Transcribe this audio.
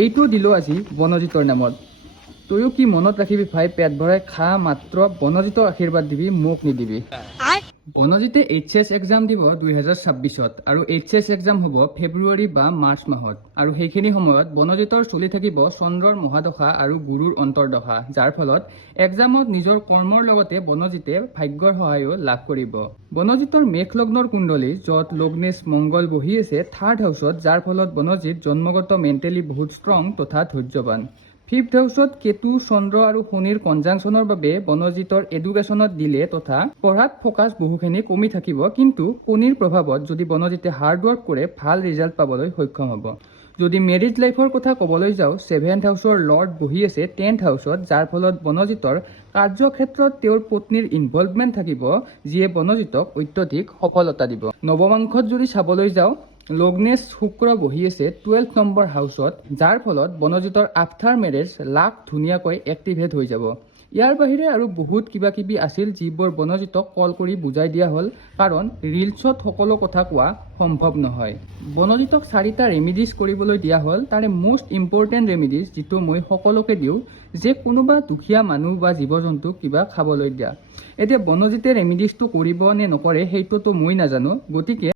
এইটো দিলো আজি বনজিতৰ নামত। তয়ো কি মনত ৰাখিবি ভাই, পেট ভৰাই খা মাত্ৰ, বনজিতক আশীৰ্বাদ দিবি, মোক নিদিবি। বনজিতে এইচএছ এক্সাম দিব 2026-ত আৰু এইচএছ এক্সাম হ'ব ফেব্ৰুৱাৰী বা মাৰ্চ মাহত। আৰু সেইখিনি সময়ত বনজিতৰ চলি থাকিব চন্দ্ৰৰ মহাদশা আৰু গুৰুৰ অন্তৰ্দশা, যাৰ ফলত এক্সামত নিজৰ কৰ্মৰ লগতে বনজিতে ভাগ্যৰ সহায়ো লাভ কৰিব। বনজিতৰ মেষ লগ্নৰ কুণ্ডলী, য'ত লগ্নেশ মংগল বহি আছে 3rd হাউচত, যাৰ ফলত বনজিত জন্মগত মেণ্টেলি বহুত ষ্ট্ৰং তথা ধৈৰ্যৱান। 5th হাউচত কেতু, চন্দ্ৰ আৰু শনিৰ কনজাংচনৰ বাবে বনজিতৰ এডুকেশ্যনত দিলে তথা পঢ়াত ফ'কাছ বহুখিনি কমি থাকিব, কিন্তু শনিৰ প্ৰভাৱত যদি বনজিতে হাৰ্ডৱৰ্ক কৰে ভাল ৰিজাল্ট পাবলৈ সক্ষম হ'ব। যদি মেৰিজ লাইফৰ কথা ক'বলৈ যাওঁ, 7th হাউচৰ লৰ্ড বহি আছে 10th হাউচত, যাৰ ফলত বনজিতৰ কাৰ্যক্ষেত্ৰত তেওঁৰ পত্নীৰ ইনভলভমেণ্ট থাকিব, যিয়ে বনজিতক অত্যধিক সফলতা দিব। নৱমাংশত যদি চাবলৈ যাওঁ, লগ্নেশ শুক্ৰ বহি আছে 12 নম্বৰ হাউচত, যাৰ ফলত বনজিতৰ আফটাৰ মেৰেজ লাক ধুনীয়াকৈ এক্টিভেট হৈ যাব। ইয়াৰ বাহিৰে আৰু বহুত কিবা কিবি আছিল, যিবোৰ বনজিতক কল কৰি বুজাই দিয়া হ'ল, কাৰণ ৰিলছত সকলো কথা কোৱা সম্ভৱ নহয়। বনজিতক 4টা ৰেমিডিজ কৰিবলৈ দিয়া হ'ল। তাৰে মষ্ট ইম্পৰ্টেণ্ট ৰেমিডিজ, যিটো মই সকলোকে দিওঁ, যে কোনোবা দুখীয়া মানুহ বা জীৱ জন্তুক কিবা খাবলৈ দিয়া। এতিয়া বনজিতে ৰেমিডিজটো কৰিব নে নকৰে সেইটোতো মই নাজানো, গতিকে